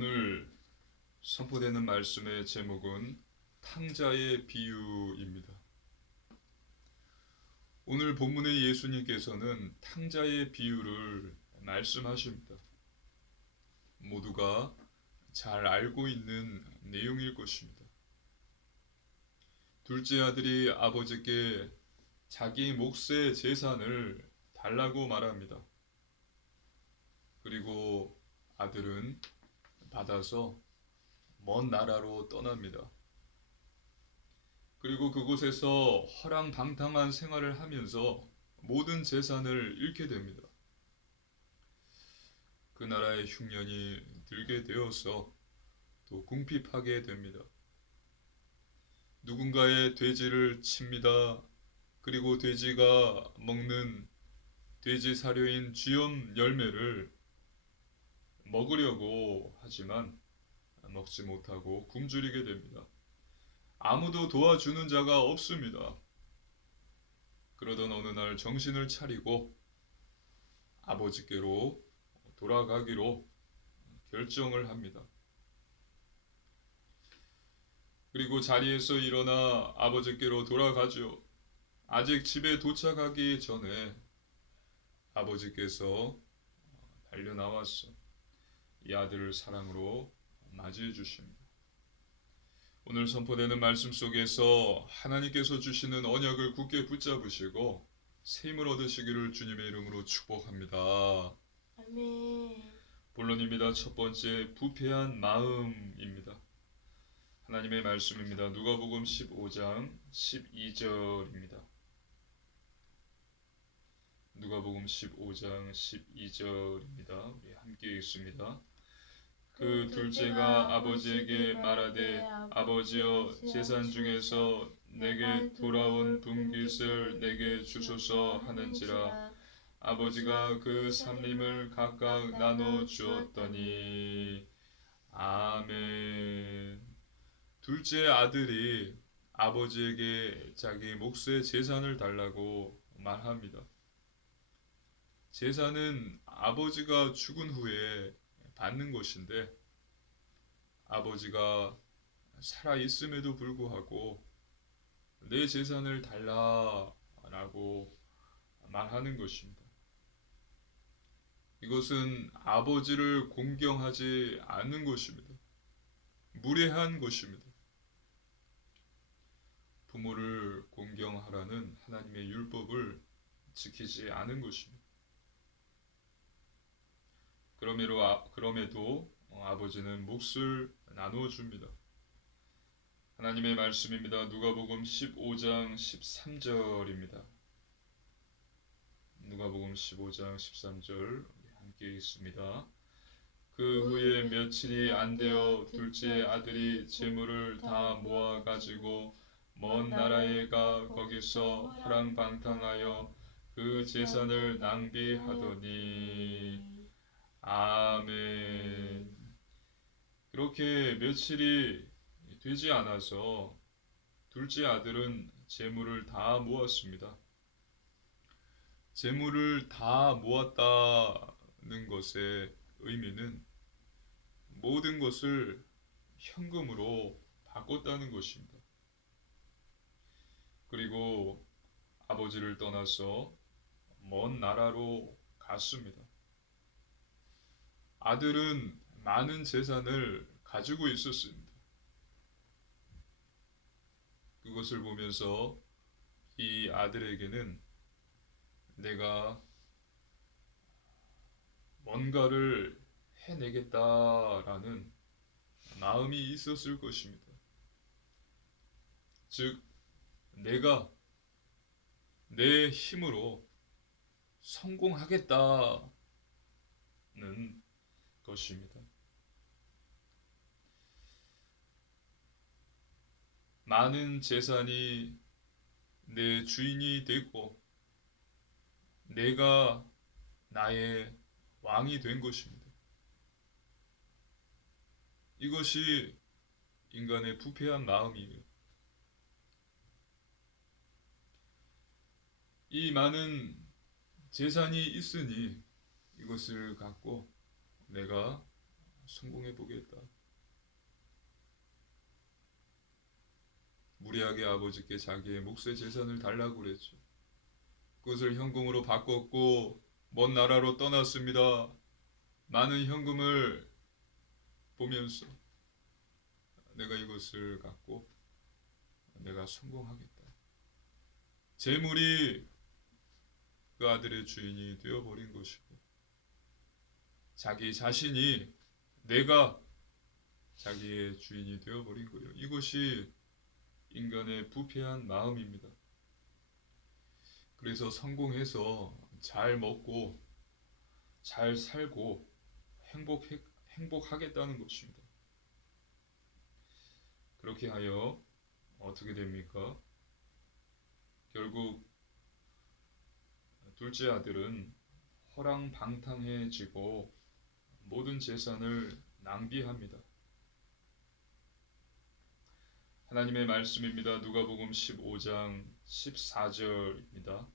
오늘 선포되는 말씀의 제목은 탕자의 비유입니다. 오늘 본문의 예수님께서는 탕자의 비유를 말씀하십니다. 모두가 잘 알고 있는 내용일 것입니다. 둘째 아들이 아버지께 자기 몫의 재산을 달라고 말합니다. 그리고 아들은 받아서 먼 나라로 떠납니다. 그리고 그곳에서 허랑방탕한 생활을 하면서 모든 재산을 잃게 됩니다. 그 나라의 흉년이 들게 되어서 또 궁핍하게 됩니다. 누군가의 돼지를 칩니다. 그리고 돼지가 먹는 돼지 사료인 쥐염 열매를 먹으려고 하지만 먹지 못하고 굶주리게 됩니다. 아무도 도와주는 자가 없습니다. 그러던 어느 날 정신을 차리고 아버지께로 돌아가기로 결정을 합니다. 그리고 자리에서 일어나 아버지께로 돌아가죠. 아직 집에 도착하기 전에 아버지께서 달려 나와서 이 아들을 사랑으로 맞이해 주십니다. 오늘 선포되는 말씀 속에서 하나님께서 주시는 언약을 굳게 붙잡으시고 새 힘을 얻으시기를 주님의 이름으로 축복합니다. 아멘. 본론입니다. 첫 번째, 부패한 마음입니다. 하나님의 말씀입니다. 누가복음 15장 12절입니다. 누가복음 15장 12절입니다. 우리 함께 읽습니다. 그 둘째가 아버지에게 말하되 아버지여 재산 중에서 내게 돌아온 분깃을 내게 주소서 하는지라 아버지가 그 삼림을 각각 나눠 주었더니 아멘. 둘째 아들이 아버지에게 자기 몫의 재산을 달라고 말합니다. 재산은 아버지가 죽은 후에 받는 것인데 아버지가 살아 있음에도 불구하고 내 재산을 달라라고 말하는 것입니다. 이것은 아버지를 공경하지 않는 것입니다. 무례한 것입니다. 부모를 공경하라는 하나님의 율법을 지키지 않은 것입니다. 그럼에도 아버지는 몫을 나누어 줍니다. 하나님의 말씀입니다. 누가복음 15장 13절입니다. 누가복음 15장 13절 함께 읽습니다. 그 후에 며칠이 안 되어 둘째 아들이 재물을 다 모아 가지고 먼 나라에 가 거기서 허랑방탕하여 그 재산을 낭비하더니 아멘. 그렇게 며칠이 되지 않아서 둘째 아들은 재물을 다 모았습니다. 재물을 다 모았다는 것의 의미는 모든 것을 현금으로 바꿨다는 것입니다. 그리고 아버지를 떠나서 먼 나라로 갔습니다. 아들은 많은 재산을 가지고 있었습니다. 그것을 보면서 이 아들에게는 내가 뭔가를 해내겠다라는 마음이 있었을 것입니다. 즉, 내가 내 힘으로 성공하겠다는 것입니다. 많은 재산이 내 주인이 되고 내가 나의 왕이 된 것입니다. 이것이 인간의 부패한 마음이에요. 이 많은 재산이 있으니 이것을 갖고 내가 성공해 보겠다. 무리하게 아버지께 자기의 몫의 재산을 달라고 그랬죠. 그것을 현금으로 바꿨고 먼 나라로 떠났습니다. 많은 현금을 보면서 내가 이것을 갖고 내가 성공하겠다. 재물이 그 아들의 주인이 되어버린 것이고 자기 자신이 내가 자기의 주인이 되어버린 거예요. 이것이 인간의 부패한 마음입니다. 그래서 성공해서 잘 먹고 잘 살고 행복하겠다는 것입니다. 그렇게 하여 어떻게 됩니까? 결국 둘째 아들은 허랑방탕해지고 모든 재산을 낭비합니다. 하나님의 말씀입니다. 누가복음 15장 14절입니다.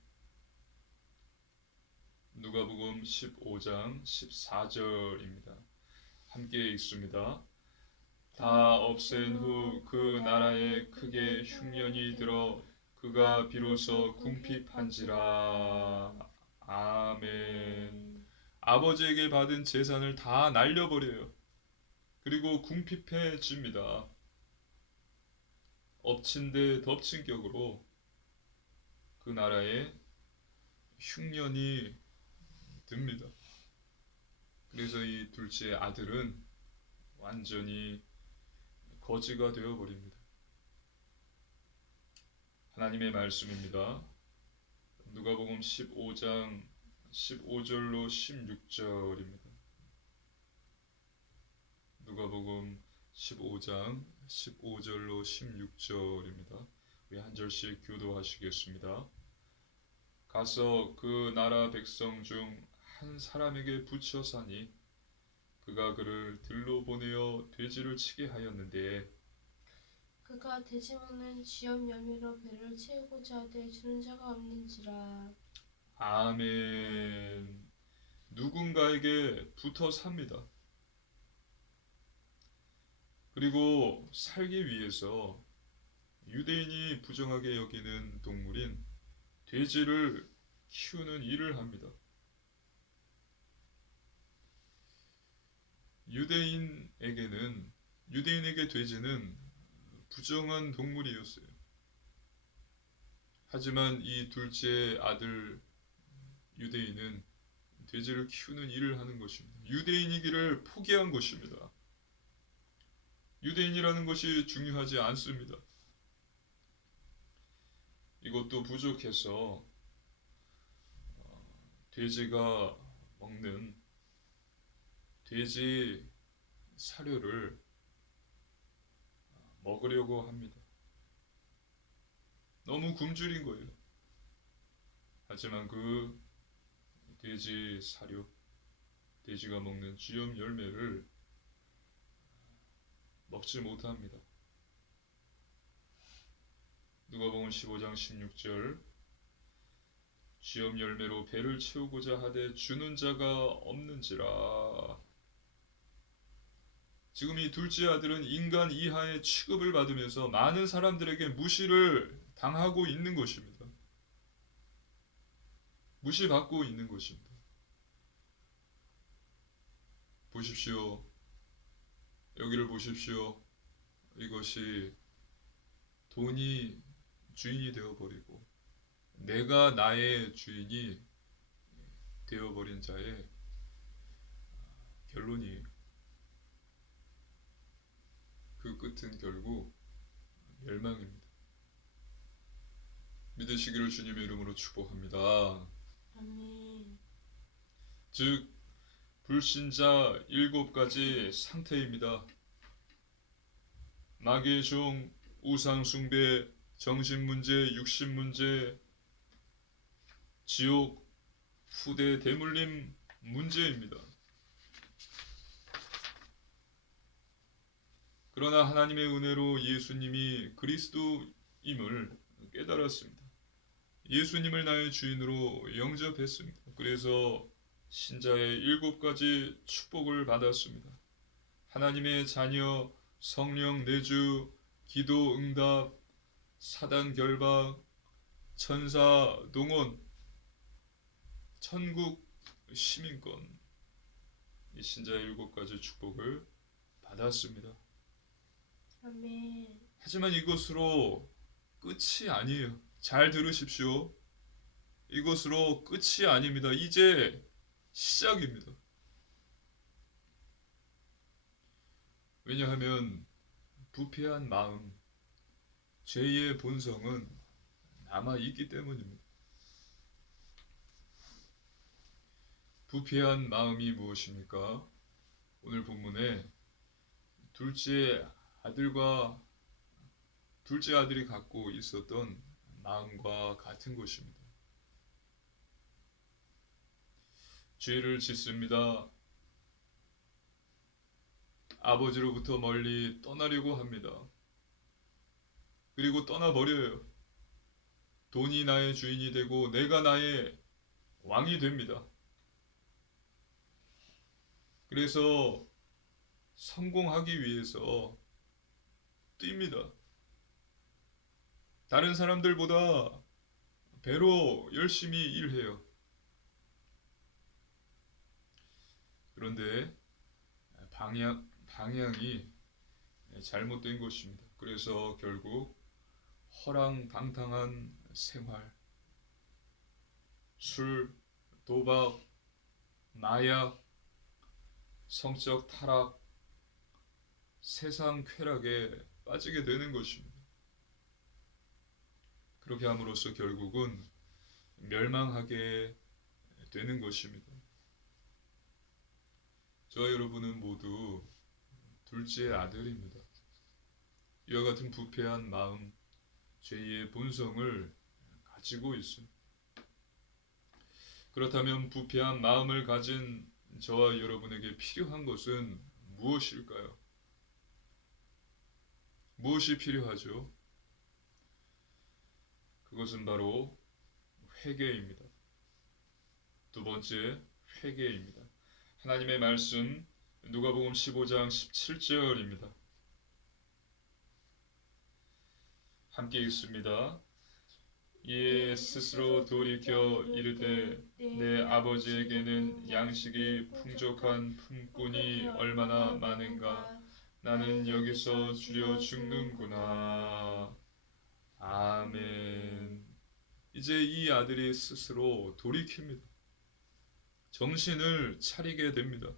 누가복음 15장 14절입니다. 함께 읽습니다. 다 없앤 후 그 나라에 크게 흉년이 들어 그가 비로소 궁핍한지라. 아멘. 아버지에게 받은 재산을 다 날려버려요. 그리고 궁핍해집니다. 엎친 데 덮친 격으로 그 나라에 흉년이 듭니다. 그래서 이 둘째 아들은 완전히 거지가 되어버립니다. 하나님의 말씀입니다. 누가복음 15장 15절로 16절입니다. 누가복음 15장 15절로 16절입니다. 우리 한 절씩 교도하시겠습니다. 가서 그 나라 백성 중 한 사람에게 붙여 사니 그가 그를 들로 보내어 돼지를 치게 하였는데 그가 돼지 먹는 쥐염 열매로 배를 채우고자 하되 주는 자가 없는지라. 아멘. 누군가에게 붙어 삽니다. 그리고 살기 위해서 유대인이 부정하게 여기는 동물인 돼지를 키우는 일을 합니다. 유대인에게 돼지는 부정한 동물이었어요. 하지만 이 둘째 아들 유대인은 돼지를 키우는 일을 하는 것입니다. 유대인이기를 포기한 것입니다. 유대인이라는 것이 중요하지 않습니다. 이것도 부족해서 돼지가 먹는 돼지 사료를 먹으려고 합니다. 너무 굶주린 거예요. 하지만 그 돼지 사료, 돼지가 먹는 쥐염 열매를 먹지 못합니다. 누가복음 15장 16절 쥐염 열매로 배를 채우고자 하되 주는 자가 없는지라. 지금 이 둘째 아들은 인간 이하의 취급을 받으면서 많은 사람들에게 무시를 당하고 있는 것입니다. 무시받고 있는 것입니다. 보십시오. 여기를 보십시오. 이것이 돈이 주인이 되어버리고 내가 나의 주인이 되어버린 자의 결론이에요. 그 끝은 결국 멸망입니다. 믿으시기를 주님의 이름으로 축복합니다. 아멘. 즉 불신자 7가지 상태입니다. 마귀의 종, 우상숭배, 정신문제, 육신문제, 지옥, 후대 대물림 문제입니다. 그러나 하나님의 은혜로 예수님이 그리스도임을 깨달았습니다. 예수님을 나의 주인으로 영접했습니다. 그래서 신자의 7가지 축복을 받았습니다. 하나님의 자녀, 성령 내주, 기도 응답, 사단 결박, 천사 동원, 천국 시민권, 이 신자의 7가지 축복을 받았습니다. 아멘. 하지만 이것으로 끝이 아니에요. 잘 들으십시오. 이것으로 끝이 아닙니다. 이제 시작입니다. 왜냐하면 부패한 마음, 죄의 본성은 남아있기 때문입니다. 부패한 마음이 무엇입니까? 오늘 본문에 둘째 아들이 갖고 있었던 마음과 같은 것입니다. 죄를 짓습니다. 아버지로부터 멀리 떠나려고 합니다. 그리고 떠나버려요. 돈이 나의 주인이 되고 내가 나의 왕이 됩니다. 그래서 성공하기 위해서 뜁니다. 다른 사람들보다 배로 열심히 일해요. 그런데 방향이 잘못된 것입니다. 그래서 결국 허랑방탕한 생활, 술, 도박, 마약, 성적 타락, 세상 쾌락에 빠지게 되는 것입니다. 그렇게 함으로써 결국은 멸망하게 되는 것입니다. 저와 여러분은 모두 둘째 아들입니다. 이와 같은 부패한 마음, 죄의 본성을 가지고 있습니다. 그렇다면 부패한 마음을 가진 저와 여러분에게 필요한 것은 무엇일까요? 무엇이 필요하죠? 그것은 바로 회개입니다. 두 번째, 회개입니다. 하나님의 말씀 누가복음 15장 17절입니다. 함께 읽습니다. 이에 스스로 돌이켜 이르되 내 아버지에게는 양식이 풍족한 품꾼이 얼마나 많은가. 나는 여기서 주려 죽는구나. 아멘. 이제 이 아들이 스스로 돌이킵니다. 정신을 차리게 됩니다.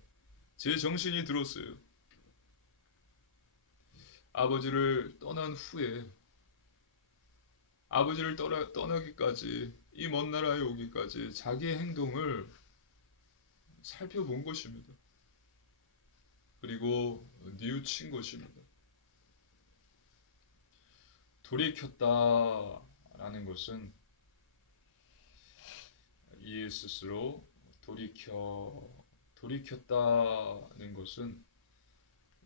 제 정신이 들었어요. 아버지를 떠난 후에 아버지를 떠나기까지, 이 먼 나라에 오기까지 자기의 행동을 살펴본 것입니다. 그리고 뉘우친 것입니다. 돌이켰다라는 것은 이 스스로 돌이켰다는 것은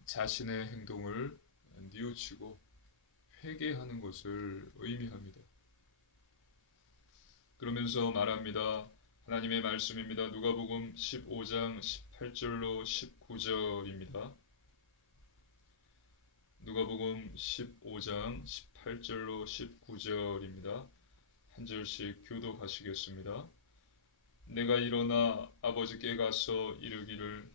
자신의 행동을 뉘우치고 회개하는 것을 의미합니다. 그러면서 말합니다. 하나님의 말씀입니다. 누가복음 15장 18절로 19절입니다. 누가복음 15장 18절로 19절입니다. 한 절씩 교독하시겠습니다. 내가 일어나 아버지께 가서 이르기를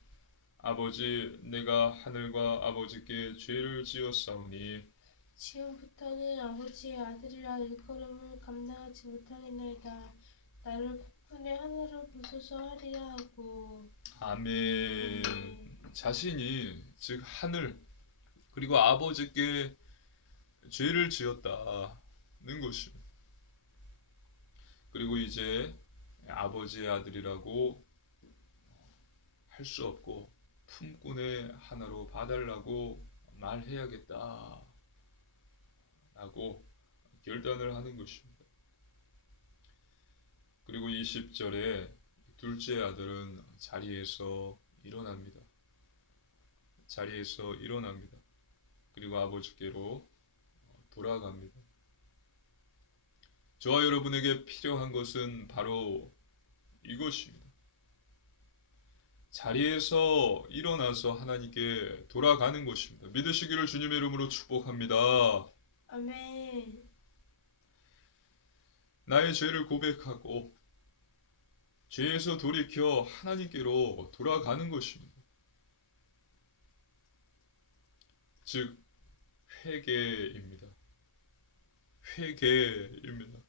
아버지, 내가 하늘과 아버지께 죄를 지었사오니 지금부터는 아버지의 아들이라 일컬음을 감당하지 못하겠나이다. 나를 폭풍의 하늘로 부소서 하리라 하고. 아멘. 자신이 즉 하늘 그리고 아버지께 죄를 지었다는 것입니다. 그리고 이제 아버지의 아들이라고 할 수 없고 품꾼의 하나로 봐달라고 말해야겠다 라고 결단을 하는 것입니다. 그리고 20절에 둘째 아들은 자리에서 일어납니다. 그리고 아버지께로 돌아갑니다. 저와 여러분에게 필요한 것은 바로 이것입니다. 자리에서 일어나서 하나님께 돌아가는 것입니다. 믿으시기를 주님의 이름으로 축복합니다. 아멘. 나의 죄를 고백하고 죄에서 돌이켜 하나님께로 돌아가는 것입니다. 즉 회개입니다. 회개입니다.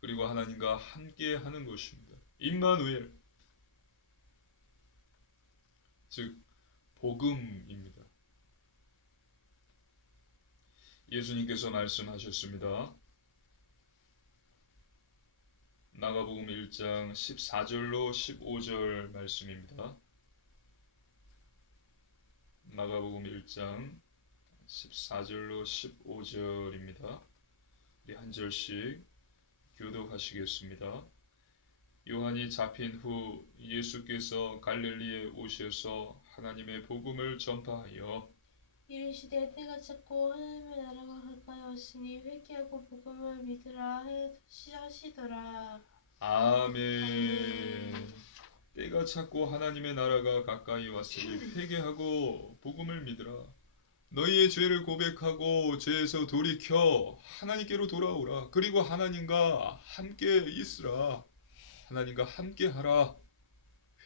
그리고 하나님과 함께 하는 것입니다. 임마누엘, 즉 복음입니다. 예수님께서 말씀하셨습니다. 마가복음 1장 14절로 15절 말씀입니다. 마가복음 1장 14절로 15절입니다. 우리 한 절씩 교독하시겠습니다. 요한이 잡힌 후 예수께서 갈릴리에 오셔서 하나님의 복음을 전파하여 이르시되 때가 찼고 하나님의 나라가 가까이 왔으니 회개하고 복음을 믿으라 하시더라. 아멘. 때가 찼고 하나님의 나라가 가까이 왔으니 회개하고 복음을 믿으라. 너희의 죄를 고백하고 죄에서 돌이켜 하나님께로 돌아오라. 그리고 하나님과 함께 있으라. 하나님과 함께 하라.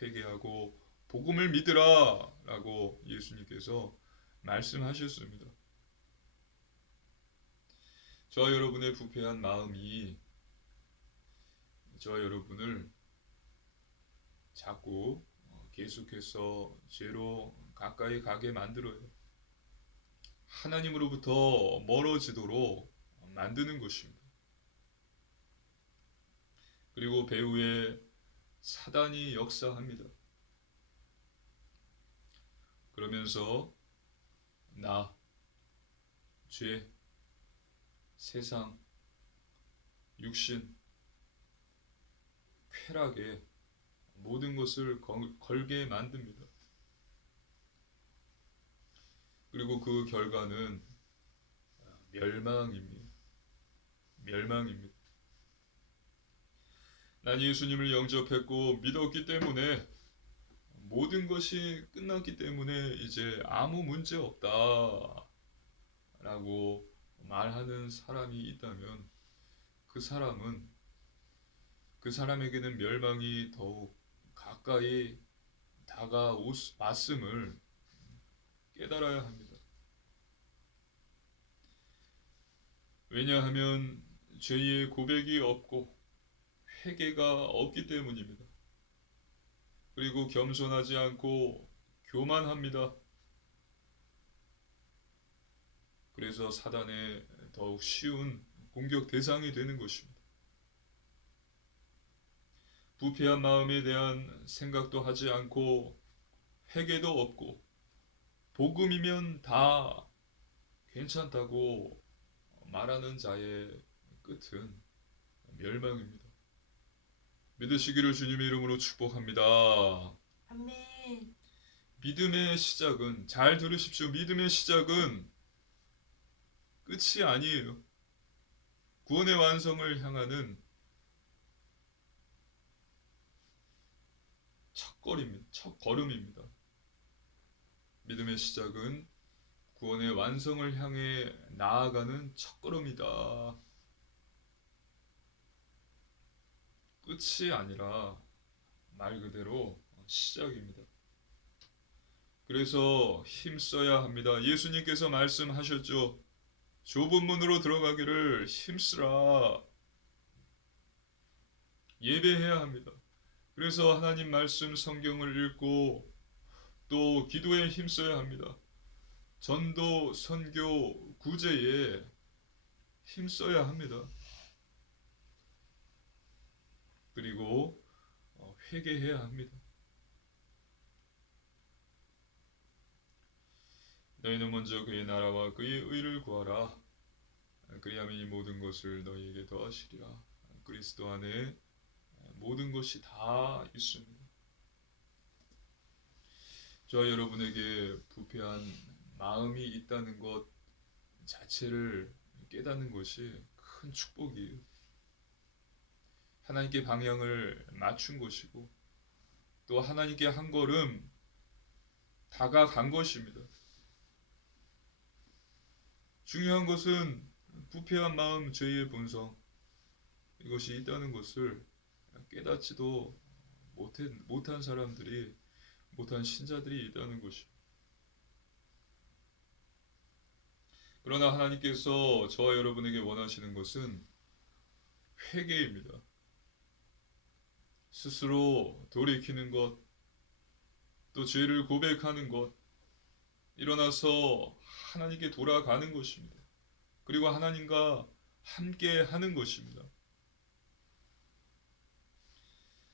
회개하고 복음을 믿으라 라고 예수님께서 말씀하셨습니다. 저와 여러분의 부패한 마음이 저와 여러분을 자꾸 계속해서 죄로 가까이 가게 만들어요. 하나님으로부터 멀어지도록 만드는 것입니다. 그리고 배후에 사단이 역사합니다. 그러면서 나, 죄, 세상, 육신, 쾌락에 모든 것을 걸게 만듭니다. 그리고 그 결과는 멸망입니다. 멸망입니다. 난 예수님을 영접했고 믿었기 때문에 모든 것이 끝났기 때문에 이제 아무 문제 없다 라고 말하는 사람이 있다면 그 사람에게는 멸망이 더욱 가까이 다가왔음을 깨달아야 합니다. 왜냐하면 죄의 고백이 없고 회개가 없기 때문입니다. 그리고 겸손하지 않고 교만합니다. 그래서 사단의 더욱 쉬운 공격 대상이 되는 것입니다. 부패한 마음에 대한 생각도 하지 않고 회개도 없고 복음이면 다 괜찮다고 말하는 자의 끝은 멸망입니다. 믿으시기를 주님의 이름으로 축복합니다. 아멘. 믿음의 시작은, 잘 들으십시오. 믿음의 시작은 끝이 아니에요. 구원의 완성을 향하는 첫걸음입니다. 믿음의 시작은 구원의 완성을 향해 나아가는 첫걸음이다. 끝이 아니라 말 그대로 시작입니다. 그래서 힘써야 합니다. 예수님께서 말씀하셨죠. 좁은 문으로 들어가기를 힘쓰라. 예배해야 합니다. 그래서 하나님 말씀 성경을 읽고 또 기도에 힘써야 합니다. 전도, 선교, 구제에 힘써야 합니다. 그리고 회개해야 합니다. 너희는 먼저 그의 나라와 그의 의를 구하라. 그리하면 이 모든 것을 너희에게 더하시리라. 그리스도 안에 모든 것이 다 있습니다. 저와 여러분에게 부패한 마음이 있다는 것 자체를 깨닫는 것이 큰 축복이에요. 하나님께 방향을 맞춘 것이고 또 하나님께 한 걸음 다가간 것입니다. 중요한 것은 부패한 마음, 죄의 본성, 이것이 있다는 것을 깨닫지도 못한 사람들이, 못한 신자들이 있다는 것입니다. 그러나 하나님께서 저와 여러분에게 원하시는 것은 회개입니다. 스스로 돌이키는 것, 또 죄를 고백하는 것, 일어나서 하나님께 돌아가는 것입니다. 그리고 하나님과 함께 하는 것입니다.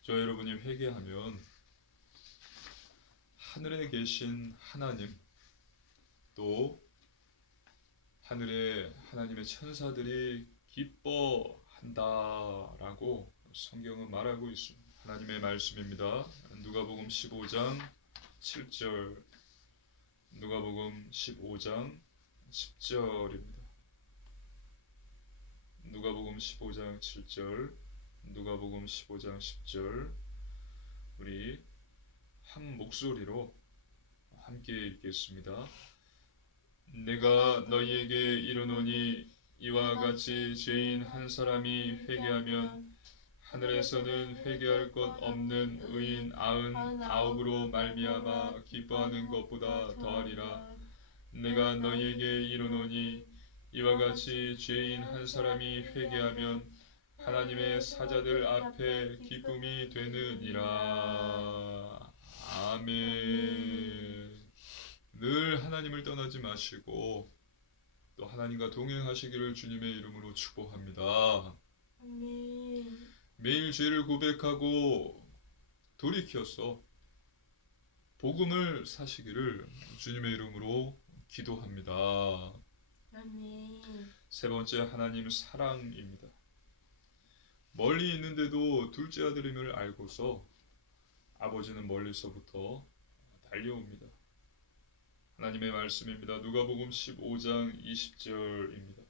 저 여러분이 회개하면 하늘에 계신 하나님, 또 하늘에 하나님의 천사들이 기뻐한다라고 성경은 말하고 있습니다. 하나님의 말씀입니다. 누가복음 15장 7절, 누가복음 15장 10절입니다. 누가복음 15장 7절, 누가복음 15장 10절, 우리 한 목소리로 함께 읽겠습니다. 내가 너희에게 이르노니 이와 같이 죄인 한 사람이 회개하면 하늘에서는 회개할 것 없는 의인 99으로 말미암아 기뻐하는 것보다 더하리라. 내가 너희에게 이르노니 이와 같이 죄인 한 사람이 회개하면 하나님의 사자들 앞에 기쁨이 되느니라. 아멘. 늘 하나님을 떠나지 마시고 또 하나님과 동행하시기를 주님의 이름으로 축복합니다. 아멘. 매일 죄를 고백하고 돌이켜서 복음을 사시기를 주님의 이름으로 기도합니다. 아멘. 세 번째, 하나님 사랑입니다. 멀리 있는데도 둘째 아들임을 알고서 아버지는 멀리서부터 달려옵니다. 하나님의 말씀입니다. 누가복음 15장 20절입니다.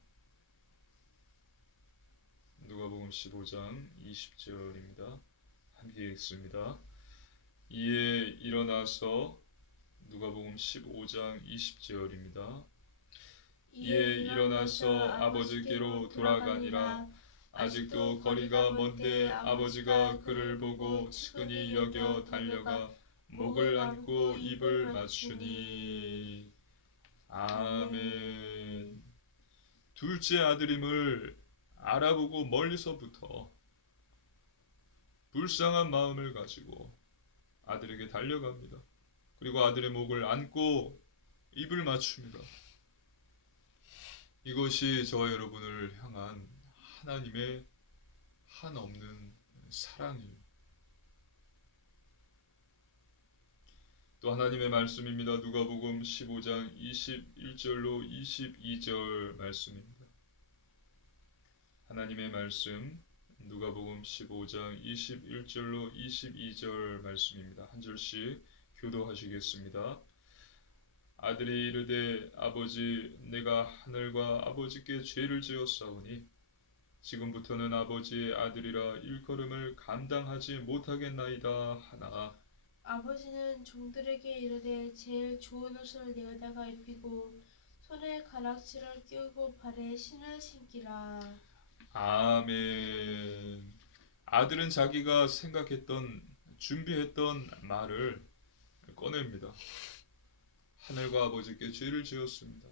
누가복음 15장 20절입니다. 함께 읽습니다. 이에 일어나서 누가복음 15장 20절입니다. 이에 일어나서 아버지께로 돌아가니라. 아직도 거리가 먼데 아버지가 그를 보고 측은히 여겨 달려가 목을 안고 입을 맞추니. 아멘. 둘째 아들임을 알아보고 멀리서부터 불쌍한 마음을 가지고 아들에게 달려갑니다. 그리고 아들의 목을 안고 입을 맞춥니다. 이것이 저와 여러분을 향한 하나님의 한없는 사랑이에요. 또 하나님의 말씀입니다. 누가복음 15장 21절로 22절 말씀입니다. 하나님의 말씀 누가복음 15장 21절로 22절 말씀입니다. 한 절씩 교도하시겠습니다. 아들이 이르되 아버지 내가 하늘과 아버지께 죄를 지었사오니 지금부터는 아버지의 아들이라 일컬음을 감당하지 못하겠나이다 하나. 아버지는 종들에게 이르되 제일 좋은 옷을 내어다가 입히고 손에 가락지를 끼우고 발에 신을 신기라. 아멘. 아들은 자기가 생각했던 준비했던 말을 꺼냅니다. 하늘과 아버지께 죄를 지었습니다.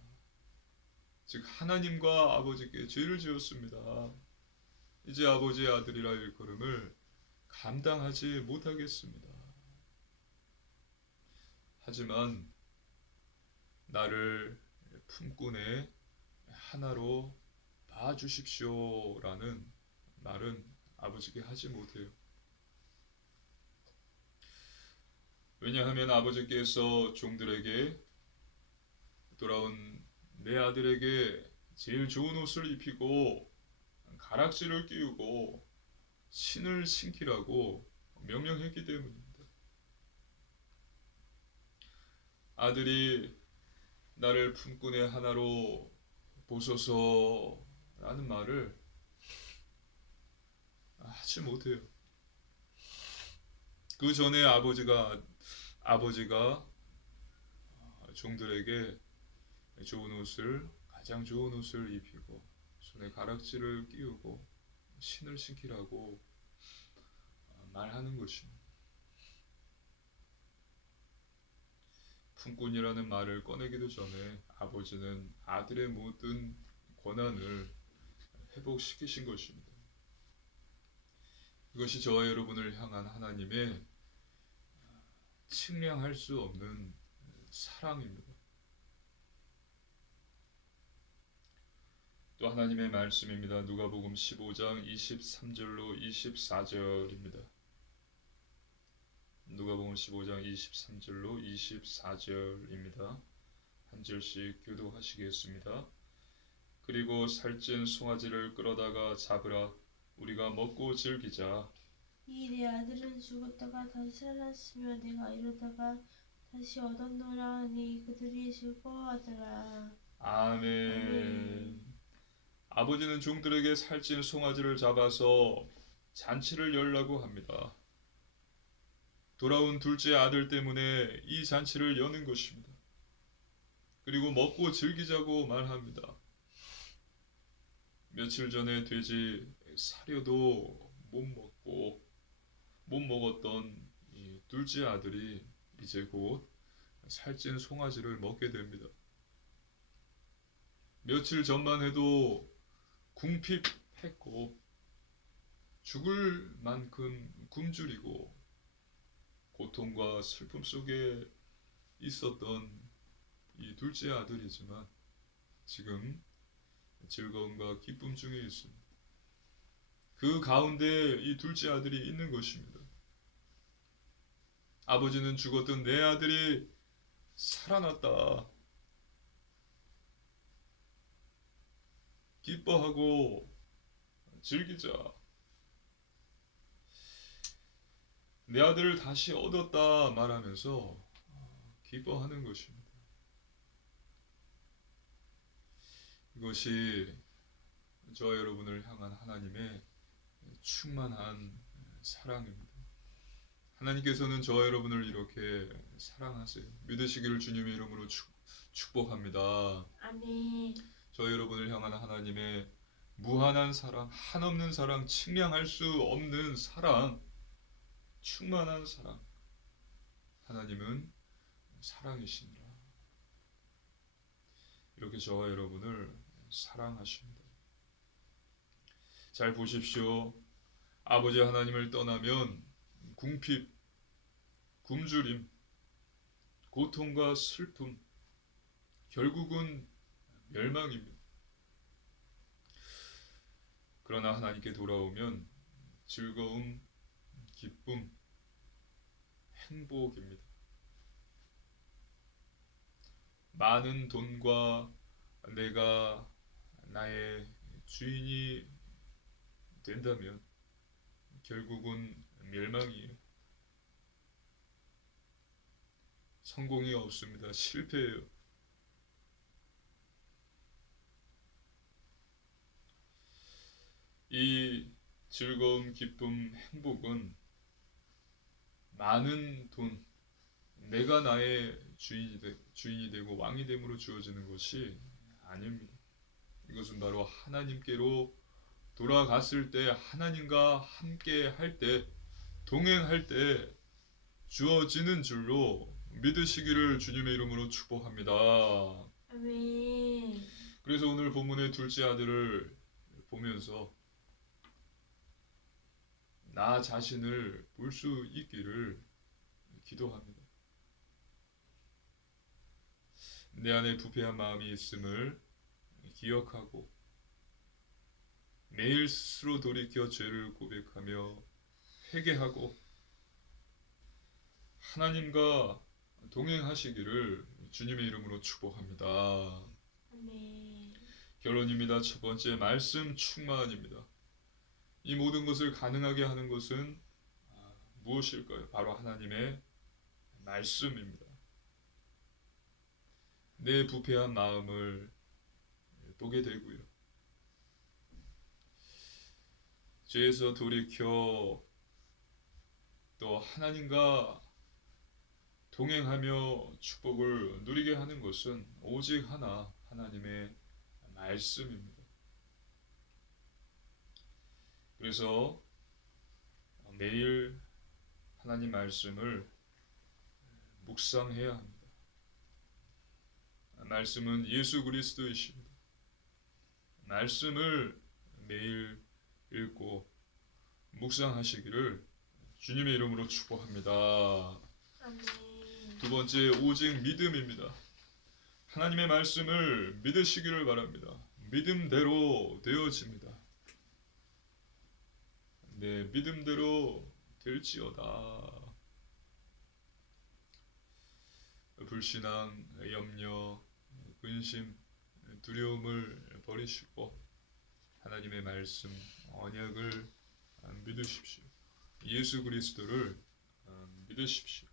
즉 하나님과 아버지께 죄를 지었습니다. 이제 아버지의 아들이라 일컬음을 감당하지 못하겠습니다. 하지만 나를 품꾼의 하나로 봐주십시오라는 말은 아버지께 하지 못해요. 왜냐하면 아버지께서 종들에게 돌아온 내 아들에게 제일 좋은 옷을 입히고 가락지를 끼우고 신을 신기라고 명령했기 때문입니다. 아들이 나를 품꾼의 하나로 보소서라는 말을 하지 못해요. 그 전에 아버지가 종들에게 가장 좋은 옷을 입히고 손에 가락지를 끼우고 신을 신기라고 말하는 것입니다. 품꾼이라는 말을 꺼내기도 전에 아버지는 아들의 모든 권한을 회복시키신 것입니다. 이것이 저와 여러분을 향한 하나님의 측량할 수 없는 사랑입니다. 또 하나님의 말씀입니다. 누가복음 15장 23절로 24절입니다. 누가복음 15장 23절로 24절입니다. 한 절씩 교독하시겠습니다. 그리고 살찐 송아지를 끌어다가 잡으라. 우리가 먹고 즐기자. 이 내 아들은 죽었다가 다시 살았으며 내가 이러다가 다시 얻었노라 하니 그들이 즐거워하더라. 아멘. 아버지는 종들에게 살찐 송아지를 잡아서 잔치를 열라고 합니다. 돌아온 둘째 아들 때문에 이 잔치를 여는 것입니다. 그리고 먹고 즐기자고 말합니다. 며칠 전에 돼지 사료도 못 먹었던 이 둘째 아들이 이제 곧 살찐 송아지를 먹게 됩니다. 며칠 전만 해도 궁핍했고 죽을 만큼 굶주리고 고통과 슬픔 속에 있었던 이 둘째 아들이지만 지금 즐거움과 기쁨 중에 있습니다. 그 가운데 이 둘째 아들이 있는 것입니다. 아버지는 죽었던 내 아들이 살아났다. 기뻐하고 즐기자. 내 아들을 다시 얻었다 말하면서 기뻐하는 것입니다. 이것이 저와 여러분을 향한 하나님의 충만한 사랑입니다. 하나님께서는 저와 여러분을 이렇게 사랑하세요. 믿으시기를 주님의 이름으로 축복합니다. 아멘. 저와 여러분을 향한 하나님의 무한한 사랑, 한없는 사랑, 측량할 수 없는 사랑, 충만한 사랑. 하나님은 사랑이시니라. 이렇게 저와 여러분을 사랑하십니다. 잘 보십시오. 아버지 하나님을 떠나면 궁핍, 굶주림, 고통과 슬픔, 결국은 멸망입니다. 그러나 하나님께 돌아오면 즐거움, 기쁨, 행복입니다. 많은 돈과 내가 나의 주인이 된다면 결국은 멸망이에요. 성공이 없습니다. 실패예요. 이 즐거움, 기쁨, 행복은 많은 돈, 내가 나의 주인이 되고 왕이 됨으로 주어지는 것이 아닙니다. 이것은 바로 하나님께로 돌아갔을 때 하나님과 함께 할 때, 동행할 때 주어지는 줄로 믿으시기를 주님의 이름으로 축복합니다. 아멘. 그래서 오늘 본문의 둘째 아들을 보면서 나 자신을 볼 수 있기를 기도합니다. 내 안에 부패한 마음이 있음을 기억하고 매일 스스로 돌이켜 죄를 고백하며 회개하고 하나님과 동행하시기를 주님의 이름으로 축복합니다. 아멘. 결론입니다. 첫 번째, 말씀 충만입니다. 이 모든 것을 가능하게 하는 것은 무엇일까요? 바로 하나님의 말씀입니다. 내 부패한 마음을 보게 되고요. 죄에서 돌이켜 또 하나님과 동행하며 축복을 누리게 하는 것은 오직 하나, 하나님의 말씀입니다. 그래서 매일 하나님 말씀을 묵상해야 합니다. 말씀은 예수 그리스도이십니다. 말씀을 매일 읽고 묵상하시기를 주님의 이름으로 축복합니다. 아멘. 두 번째, 오직 믿음입니다. 하나님의 말씀을 믿으시기를 바랍니다. 믿음대로 되어집니다. 네, 믿음대로 될지어다. 불신앙, 염려, 근심, 두려움을 버리시고 하나님의 말씀, 언약을 믿으십시오. 예수 그리스도를 믿으십시오.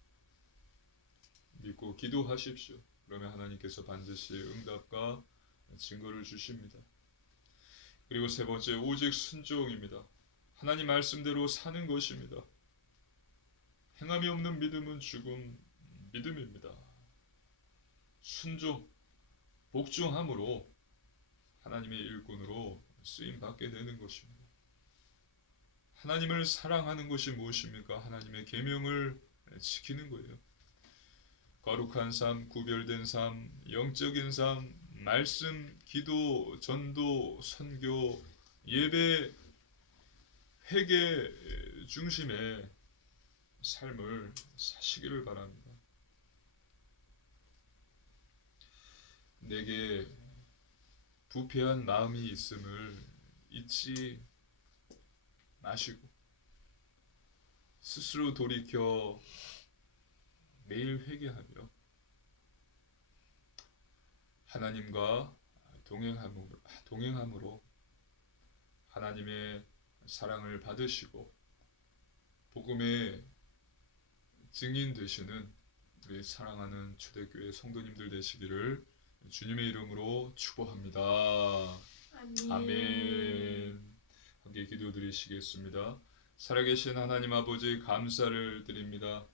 믿고 기도하십시오. 그러면 하나님께서 반드시 응답과 증거를 주십니다. 그리고 세 번째, 오직 순종입니다. 하나님 말씀대로 사는 것입니다. 행함이 없는 믿음은 죽음 믿음입니다. 순종, 복종함으로 하나님의 일꾼으로 쓰임 받게 되는 것입니다. 하나님을 사랑하는 것이 무엇입니까? 하나님의 계명을 지키는 거예요. 거룩한 삶, 구별된 삶, 영적인 삶, 말씀, 기도, 전도, 선교, 예배, 회개 중심의 삶을 사시기를 바랍니다. 내게 부패한 마음이 있음을 잊지 마시고 스스로 돌이켜 매일 회개하며 하나님과 동행함으로 하나님의 사랑을 받으시고 복음의 증인 되시는 우리 사랑하는 초대교회 성도님들 되시기를 주님의 이름으로 축복합니다. 아멘. 아멘. 함께 기도드리시겠습니다. 살아계신 하나님 아버지 감사를 드립니다.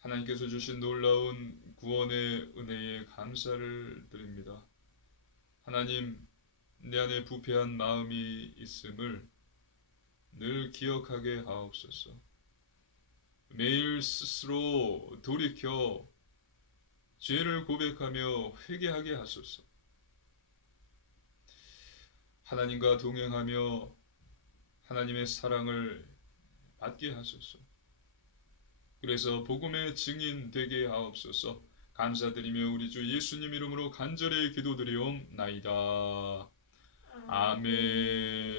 하나님께서 주신 놀라운 구원의 은혜에 감사를 드립니다. 하나님, 내 안에 부패한 마음이 있음을 늘 기억하게 하옵소서. 매일 스스로 돌이켜 죄를 고백하며 회개하게 하소서. 하나님과 동행하며 하나님의 사랑을 받게 하소서. 그래서 복음의 증인 되게 하옵소서. 감사드리며 우리 주 예수님 이름으로 간절히 기도드리옵나이다. 아멘.